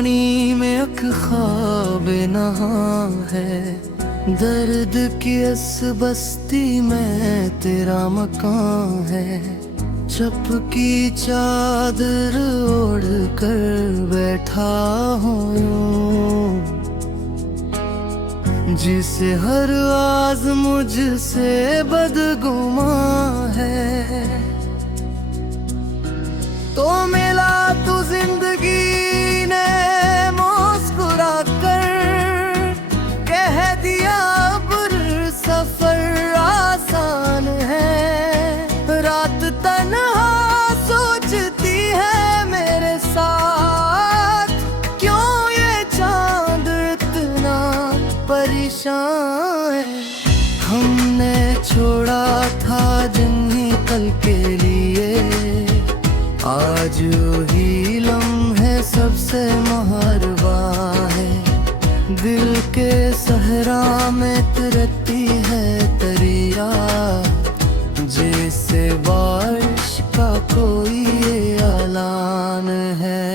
वीरानी में अख ख्वाब नहा है। दर्द की इस बस्ती में तेरा मकान है। चपकी चादर ओढ़ कर बैठा हूँ, जिसे हर आज मुझसे बदगुमा है। तो मिला तू जिंदगी ने मुस्कुरा कर, कह दिया अब सफर आसान है। रात तन्हा सोचती है मेरे साथ, क्यों ये चांद इतना परेशान है। हमने छोड़ा था जिन्हीं कल के लिए, आज ही लम्हे सबसे महरवा है। दिल के सहरा में तरती है दरिया, जैसे बारिश का कोई ऐलान है।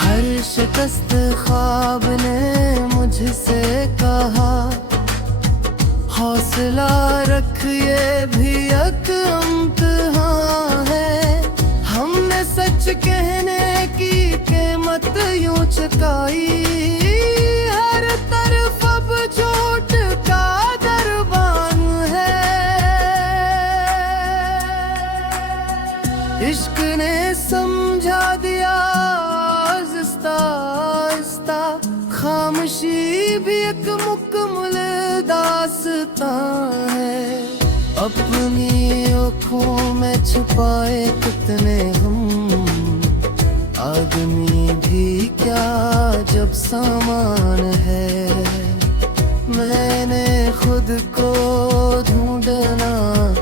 हर शिकस्त ख्वाब ने मुझसे कहा, हौसला रख ये भी एक इम्तिहान है। हमने सच कहने की कीमत यूं चुकाई, हर तरफ अब झूठ का दरबान है। इश्क ने समझा दिया आहिस्ता, खामोशी भी एक मुकम्मल दास्तां है। अपनी आँखों में छुपाए कितने हम, आदमी भी क्या जब सामान है। मैंने खुद को ढूंढना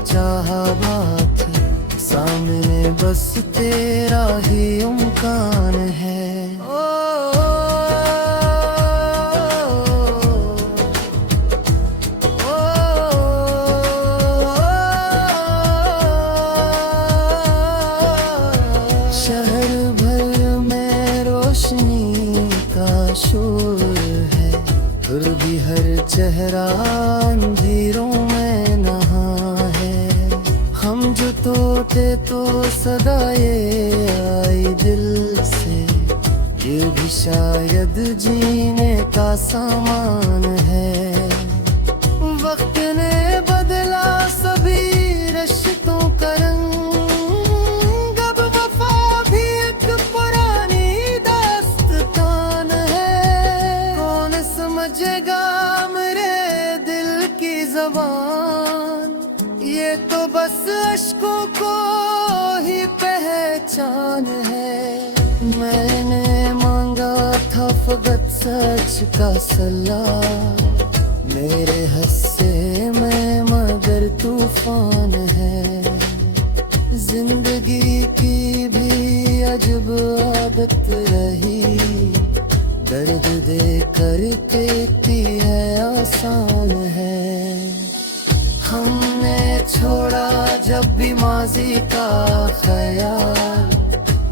चाहा, बात सामने बस तेरा ही इम्कान है। शहर भर में रोशनी का शोर है, फिर भी हर चेहरा अंधेरों में नहा है। हम जो टूटे तो सदा ये आई दिल से, ये भी शायद जीने का सामान है। वक्त ने बदला सभी रिश्तों का रंग, अब वफा भी एक पुरानी दास्तान है। कौन समझेगा मेरे दिल की ज़बान, ये तो बस अश्कों को ही पहचान है। मैंने मांगा था फकत सच का सलाह, मेरे हिस्से में मगर तूफान है। जिंदगी की भी अजब आदत रही, दर्द दे कर कहती है आसान है। हमने छोड़ा जब भी माजी का ख्याल,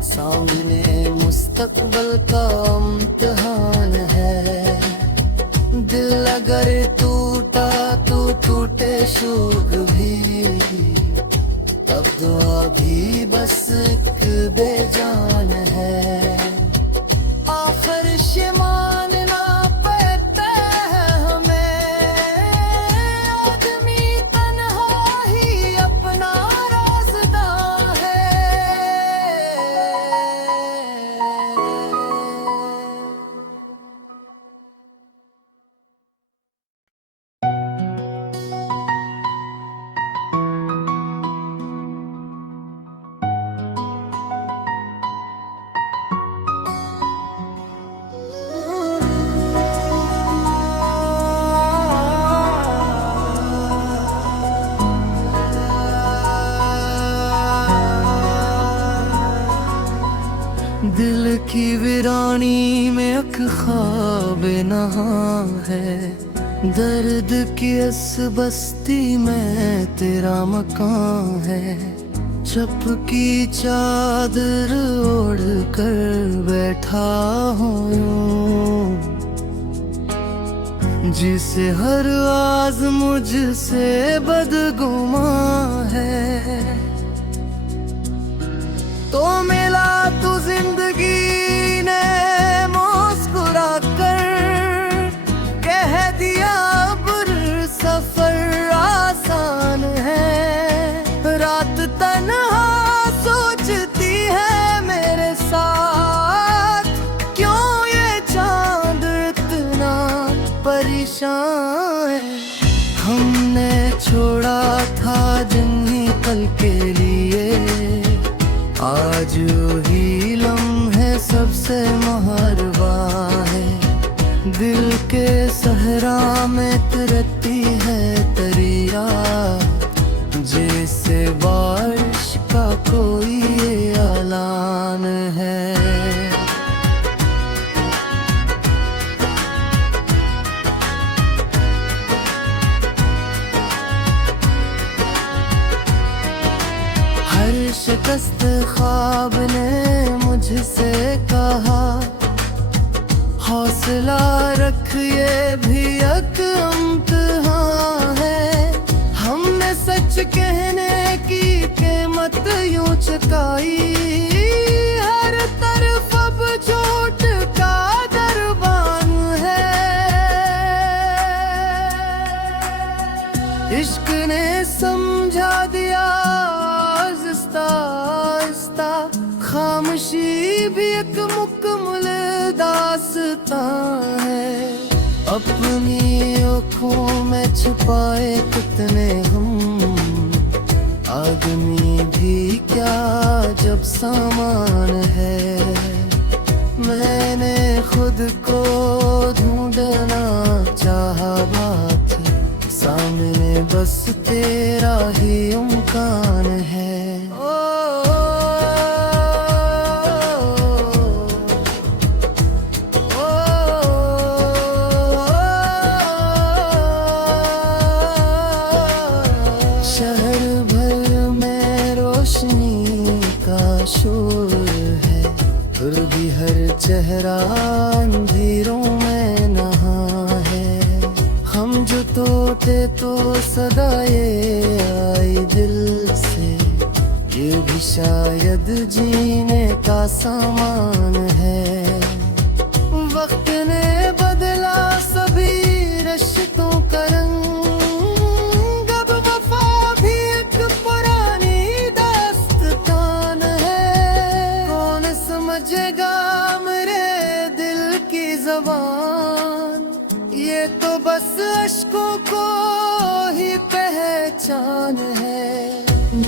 सामने मुस्तकबल का इम्तिहान है। दिल अगर टूटा तो टूटे शौक भी, तब दुआ भी बस एक बेजान है। आखिर से मानना पड़ता है हमें, आदमी तन्हा ही अपना राज़दार है। दिल की वीरानी में अख ख्वाब नहा है। दर्द की इस बस्ती में तेरा मकान है। चपकी चादर ओढ़ कर बैठा हूँ यूं, जिसे हर आज मुझसे बदगुमा है। तो मिला तू जिंदगी ने मुस्कुरा कर, कह दिया अब सफर आसान है। रात तन्हा सोचती है मेरे साथ, क्यों ये चांद इतना परेशान है। हमने छोड़ा था जिन्हीं कल के लिए, आज ही लम्हे सबसे महरवा है। दिल के सहरा में तरती है दरिया, जैसे बारिश का कोई ऐलान है। हर शिकस्त ख्वाब ने मुझसे कहा, हौसला रख ये भी एक इम्तिहान है। हमने सच कहने की कीमत यूं चुकाई, हर तरफ अब झूठ का दरबान है। इश्क ने समझा दिया आहिस्ता, खामोशी भी एक मुकम्मल दास्तां है। अपनी आँखों में छुपाए कितने हम, आदमी भी क्या जब सामान है। मैंने खुद को ढूंढना चाहा, बात सामने बस तेरा ही इम्कान है। शहर भर में रोशनी का शोर है, फिर भी हर चेहरा अंधेरों में नहा है। हम जो टूटे तो सदाए आई दिल से, ये भी शायद जीने का सामान है। वक्त ने बदला सभी रिश्तों का रंग, अब वफा भी एक पुरानी दास्तान है। कौन समझेगा मेरे दिल की ज़बान, ये तो बस अश्कों को ही पहचान है।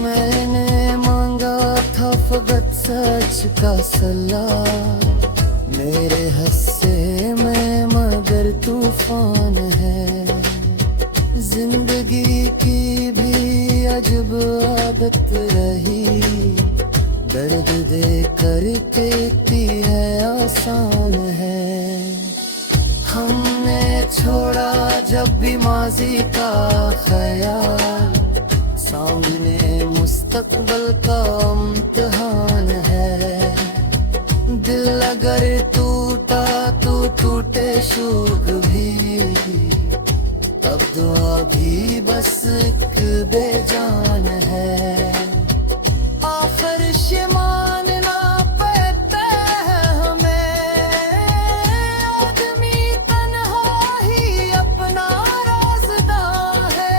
मैंने मांगा था फकत सच का सलाह, मेरे हिस्से में मगर तूफान है। जिंदगी की भी अजब आदत रही, दर्द दे कर देती है आसान है। हमने छोड़ा जब भी माजी का ख्याल, सामने मुस्तकबल का इम्तिहान है। दिल अगर टूटा तो टूटे शौक भी, तब दुआ भी बस एक बेजान है। आखिर से मानना पड़ता है हमें, आदमी तन्हा ही अपना राज़दार है।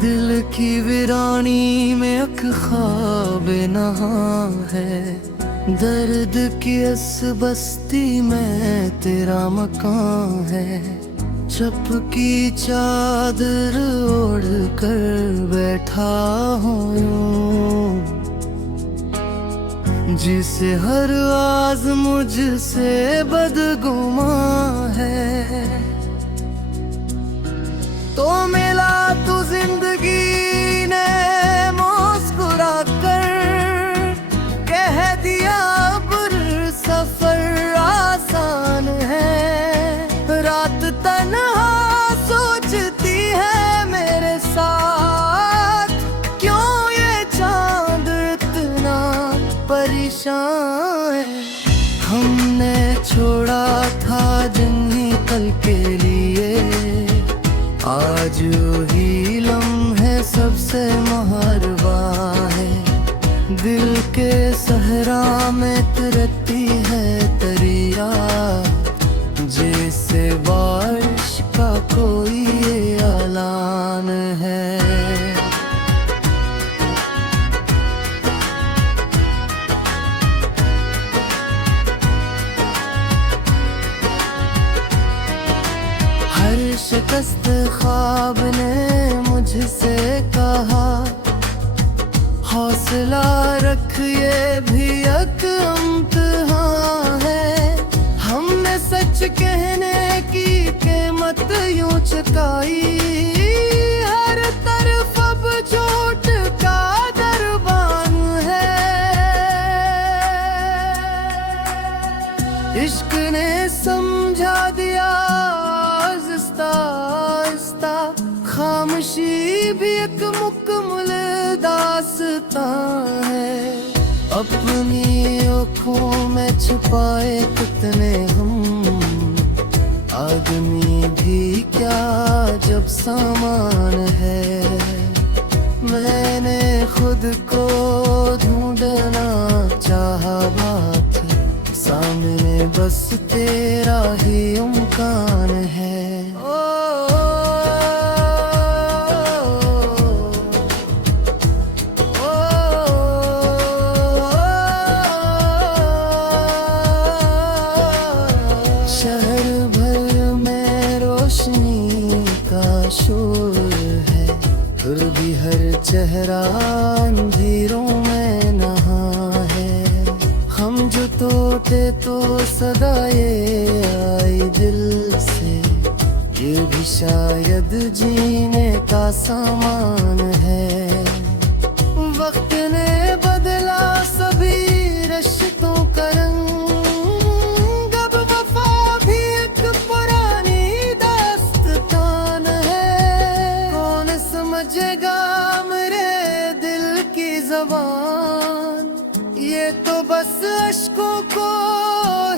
दिल की वीरानी में एक ख्वाब नहा है, दर्द की इस बस्ती में तेरा मकान है। चपकी चादर ओढ़ कर बैठा हूँ यूं, जिसे हर आज मुझसे बदगुमां है। तो मिला तू जिंदगी ने मुस्कुरा कर, कह दिया अब सफर आसान है। रात तन्हा सोचती है मेरे साथ, क्यों ये चांद इतना परेशान है। हमने छोड़ा था जिन्हीं कल के लिए, आज ही लम्हे सबसे महरवा है। दिल के सहरा में तरती है तरिया, जैसे बारिश का कोई ऐलान है। हर शिकस्त ख्वाब ने मुझसे कहा, हौसला रख ये भी एक इम्तिहान है। हमने सच कहने की कीमत यूं चुकाई, हर तरफ अब झूठ का दरबान है। इश्क ने समझा दिया आहिस्ता आहिस्ता, खामोशी भी एक मुकम्मल दास्तां है। अपनी आँखों में छुपाए कितने हम, आदमी भी क्या जब सामान है। मैंने खुद को ढूंढना चाहा, बात सामने बस तेरा ही इम्कान है। शहर भर में रोशनी का शोर है, फिर भी हर चेहरा अंधेरों में नहा है। हम जो टूटे तो सदाए आई दिल से, ये भी शायद जीने का सामान है। वक्त ने बदला सभी रिश्तों का रंग, अब वफा भी एक पुरानी दास्तान है। कौन समझेगा मेरे दिल की ज़बान, ये तो बस अश्कों को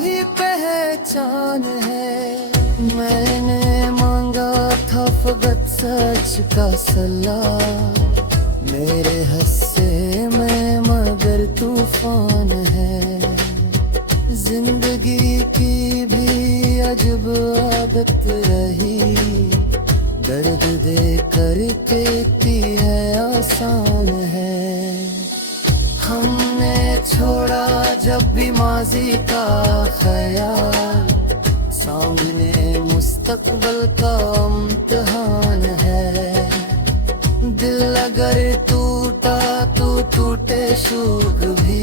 ही पहचान है। मैंने मांगा था फकत सच का सलाह, मेरे हिस्से में मगर तूफान है। जिंदगी की भी अजब आदत रही, दर्द दे कर देती है आसान है। हमने छोड़ा जब भी माजी का ख्याल, सामने मुस्तकबल का इम्तिहान है। दिल अगर टूटा तो टूटे शौक भी,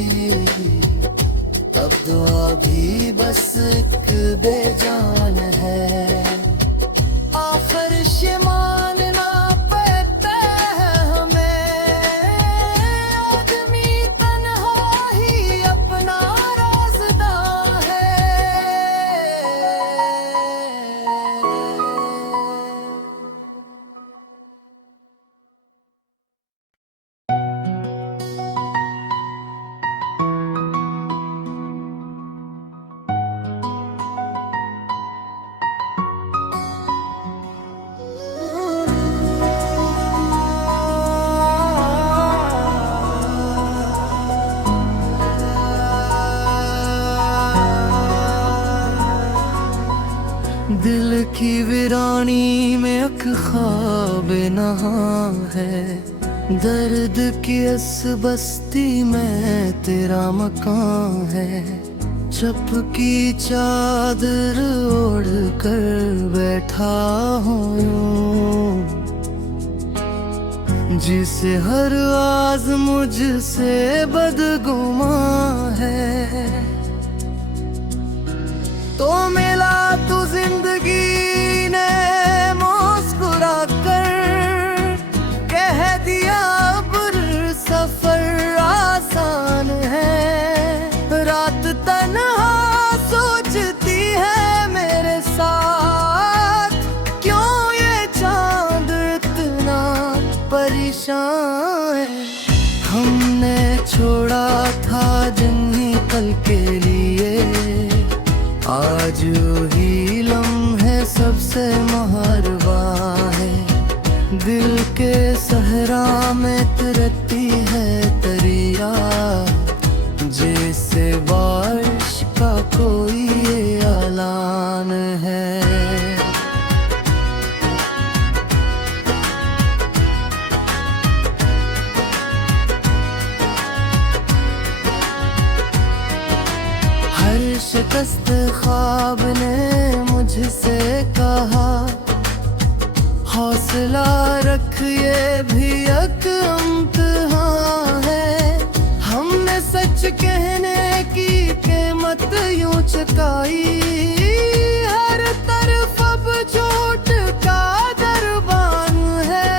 अब दुआ भी बस एक बेजान है। आखिर ये मानना पड़ता है हमें, आदमी तन्हा ही अपना राज़दार है। दिल की वीरानी में एक ख्वाब नहा है, दर्द की इस बस्ती में तेरा मकान है। चपकी चादर ओढ़ कर बैठा हूँ यूं, जिसे हर आवाज मुझसे बदगुमा है। तो मिला तू जिंदगी ने मुस्कुरा कर, कह दिया अब सफर आसान है। रात तन्हा सोचती है मेरे साथ, क्यों ये चांद इतना परेशान है। हमने छोड़ा था जिन्हीं कल के लिए, आज ही लम्हे सबसे महरवा है। दिल के सहरा में तरती है दरिया, जैसे बारिश का कोई ऐलान है। हर शिकस्त ख्वाब ने मुझसे कहा, हौसला रख ये भी एक इम्तिहान है। हमने सच कहने की कीमत यूं चुकाई, हर तरफ अब झूठ का दरबान है।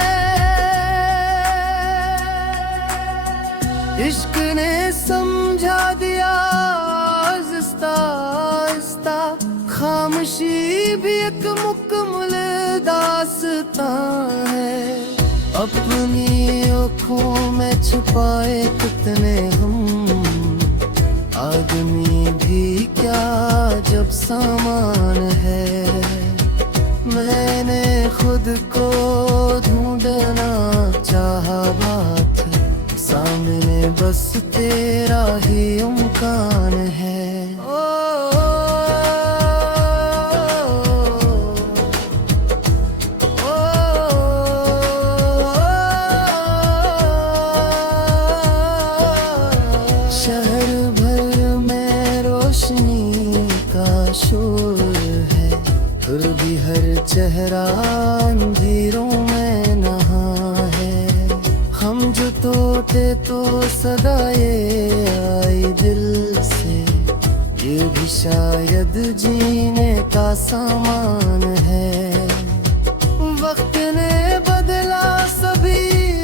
इश्क ने समझा दिया आहिस्ता, खामोशी भी एक मुकम्मल दास्तां है। अपनी आँखों में छुपाए कितने हम, आदमी भी क्या जब सामान है। मैंने खुद को ढूंढना चाहा, बात सामने बस तेरा ही इम्कान है। शहर भर में रोशनी का शोर है, फिर भी हर चेहरा अंधेरों में नहा है। हम जो टूटे तो सदाए आई दिल से, ये भी शायद जीने का सामान है। वक्त ने बदला सभी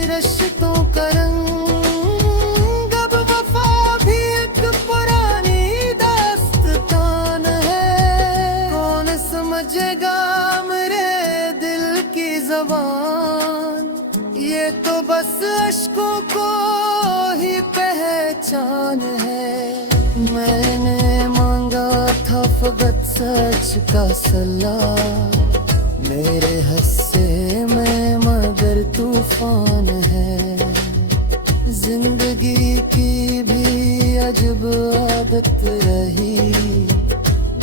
रिश्तों का रंग, अब वफा भी एक पुरानी दास्तान है। कौन समझेगा मेरे दिल की ज़बान, ये तो बस अश्कों को ही पहचान है। मैंने मांगा था फकत सच का सलाह, मेरे हिस्से में मगर तूफान है। जिंदगी की भी अजब आदत रही,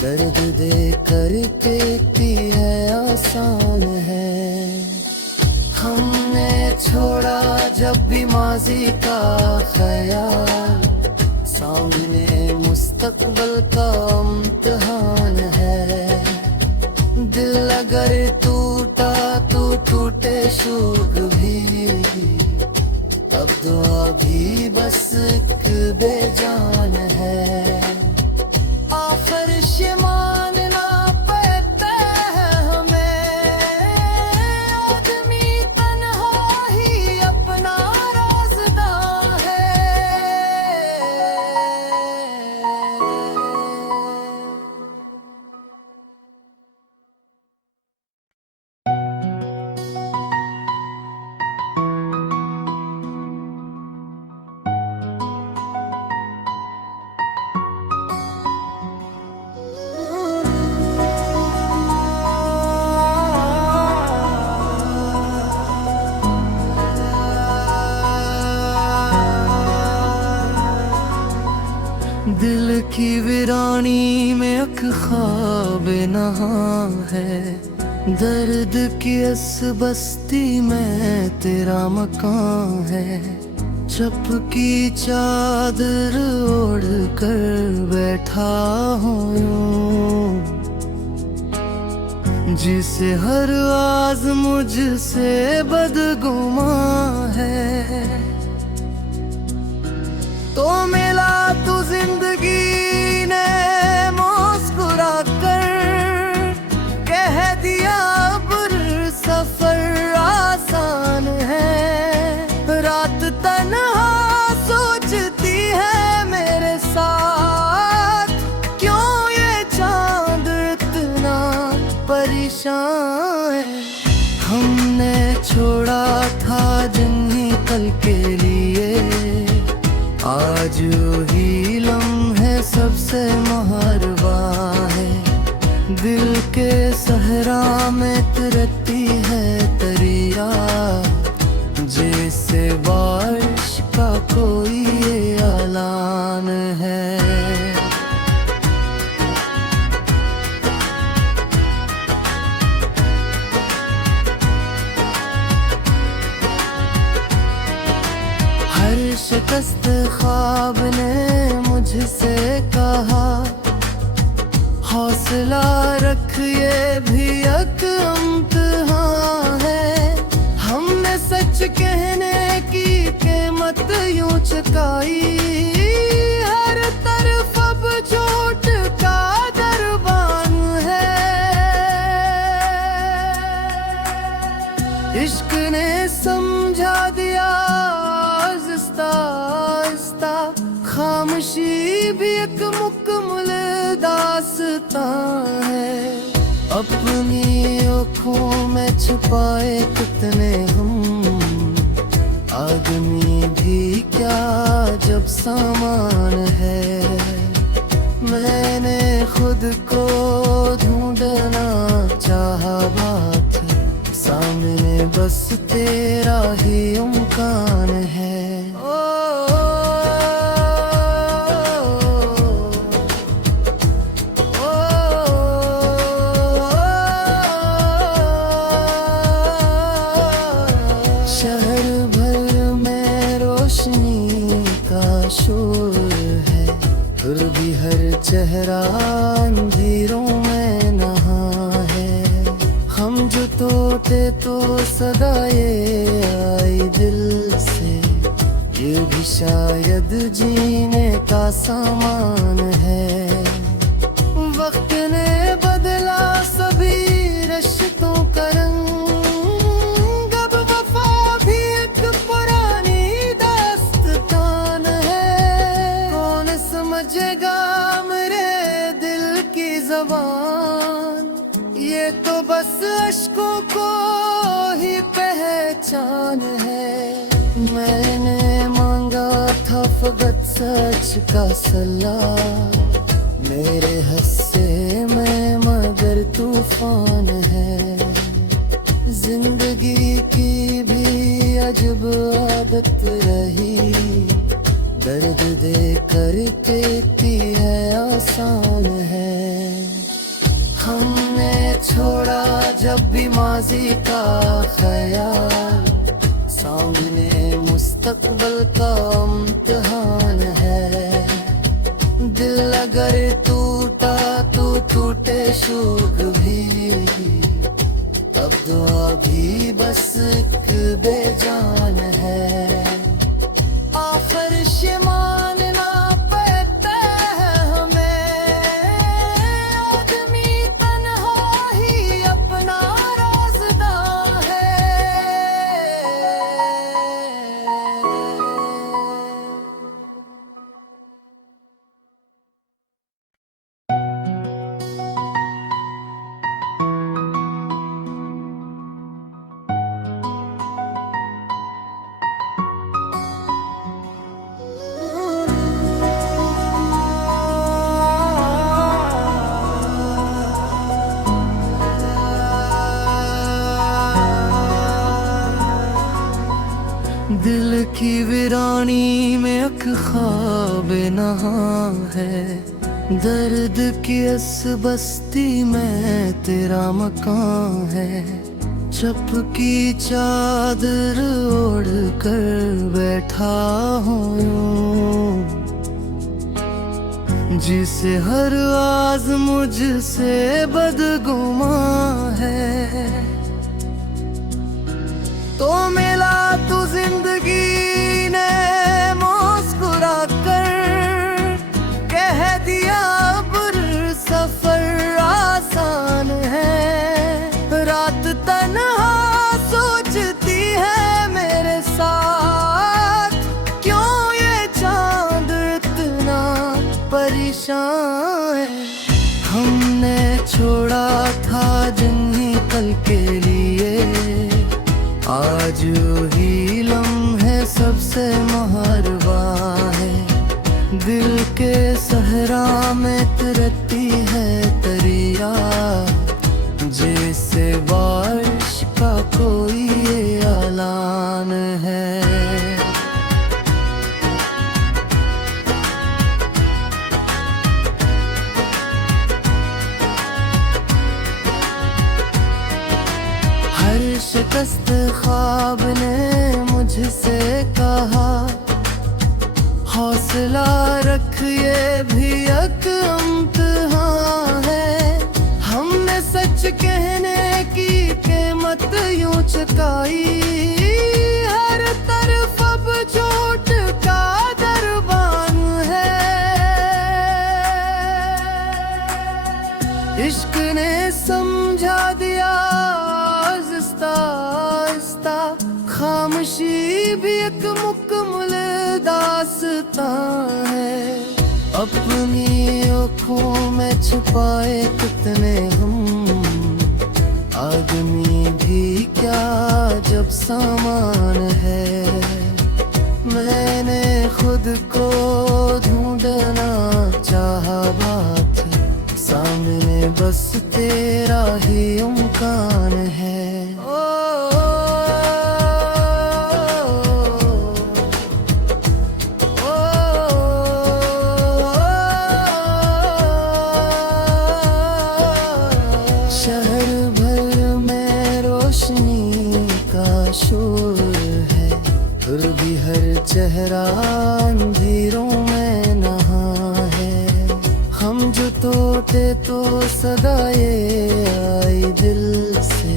दर्द दे कर देती है आसान है। हमने छोड़ा जब भी माजी का ख्याल, सामने मुस्तकबल का इम्तिहान है। दिल अगर टूटा तो टूटे शौक भी, अब दुआ भी बस एक बेजान है। आखिर से मानना पड़ता है हमें, आदमी तन्हा ही अपना राज़दार है। दिल की वीरानी में एक ख्वाब नहा है, दर्द की इस बस्ती में तेरा मकान है। चपकी चादर ओढ़ कर बैठा हूँ यूं, जिसे हर आवाज मुझसे बदगुमां है। तो मिला तू जिंदगी ने मुस्कुरा कर, कह दिया अब सफर आसान है। रात तन्हा सोचती है मेरे साथ, क्यों ये चांद इतना परेशान है। हमने छोड़ा था जिन्हीं कल के लिए, आज वही लम्हे सबसे महरवा है। दिल के सहरा में तरती है दरिया, जैसे बारिश का कोई ऐलान है। हर शिकस्त ख्वाब ने मुझसे कहा, हौसला रख ये भी एक इम्तिहान है। हमने सच कहने की कीमत यूं चुकाई, हर तरफ अब झूठ का दरबान है। इश्क ने समझा दिया आहिस्ता, खामोशी भी एक मुकम्मल दास्तां है। अपनी आँखों में छुपाए कितने हम आदमी भी क्या जब सामान है। मैंने खुद को ढूंढना चाहा, बात सामने बस तेरा ही इम्कान है। शहर भर में रोशनी का शोर है, फिर भी हर चेहरा अंधेरों में नहा है। हम जो टूटे तो सदाए आई दिल से, ये भी शायद जीने का सामान है। वक्त ने बदला सभी रिश्तों का रंग, अब वफा भी एक पुरानी दास्तान है। कौन समझेगा मेरे दिल की ज़बान, ये तो बस अश्कों को ही पहचान है। मैंने मांगा था फकत सच का सलाह, मेरे हिस्से में मगर तूफान है। जिंदगी की भी अजब आदत रही, दर्द दे कर देती है आसान है। हमने छोड़ा जब भी माजी का ख्याल, सामने मुस्तकबल का इम्तिहान है। दिल अगर टूटा तो टूटे शोक भी, अब दुआ भी बस एक बेजान है। आखिर से मानना पड़ता है हमें, आदमी तन्हा ही अपना राज़दार है। दिल की वीरानी में एक ख्वाब नहा है, दर्द की इस बस्ती में तेरा मकान है, चपकी चादर ओढ़ कर बैठा हूँ यूं, जिसे हर आज मुझसे बदगुमा है। तो मिला तू जिंदगी ने मुस्कुरा कर, कह दिया अब सफर आसान है। रात तन्हा सोचती है मेरे साथ, क्यों ये चांद इतना परेशान है। हमने छोड़ा था जिन्हीं कल के लिए, आज ही लम्हे सबसे महरवा है। दिल के सहरा में तरती है तरिया, जैसे बारिश का कोई ऐलान है। हर शिकस्त ख्वाब ने मुझसे कहा, हौसला रख ये भी एक इम्तिहान है। हमने सच कहने की कीमत यूं चुकाई, हर तरफ अब झूठ का दरबान है। इश्क ने समझा दिया आहिस्ता आहिस्ता, खामोशी भी एक मुकम्मल दास्तां है। अपनी आँखों में छुपाए कितने हम, आदमी भी क्या जब सामान है। मैंने खुद को ढूंढना चाहा, बात सामने बस तेरा ही इम्कान है। शहर भर में रोशनी का शोर है, फिर भी हर चेहरा अंधेरों में नहा है। हम जो टूटे तो सदाए आई दिल से,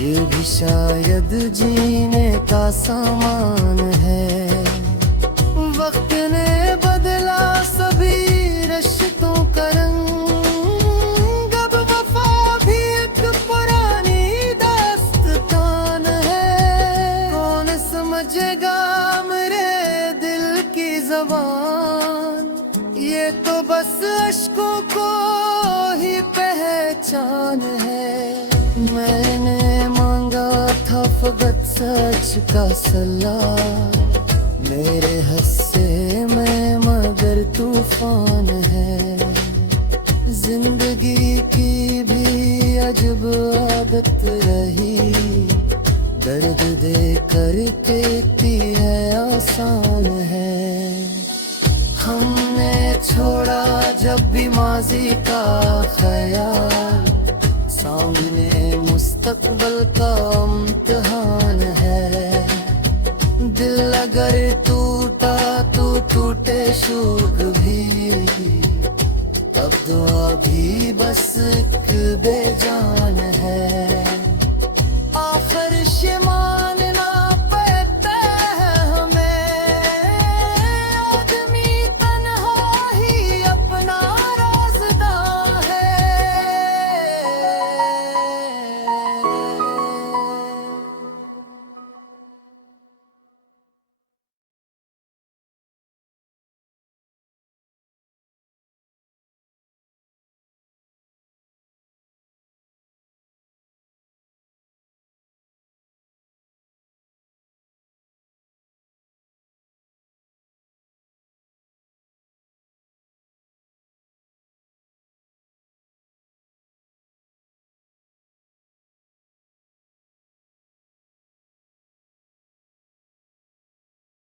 ये भी शायद जीने का सामान है। वक्त ने बदला सभी रिश्तों का रंग, अब वफा भी एक पुरानी दास्तान है। कौन समझेगा मेरे दिल की ज़बान, ये तो बस अश्कों को ही पहचान है। मैंने मांगा था फकत सच का सलाह, मेरे हस्से में मगर तूफान है। जिंदगी की भी अजब आदत रही, दर्द दे कर देती है आसान है। हमने छोड़ा जब भी माजी का ख्याल, सामने मुस्तकबल का इम्तिहान है। दिल अगर टूटा तो टूटे शौक भी, अब दुआ भी बस एक बेजान है। आखिर शिमा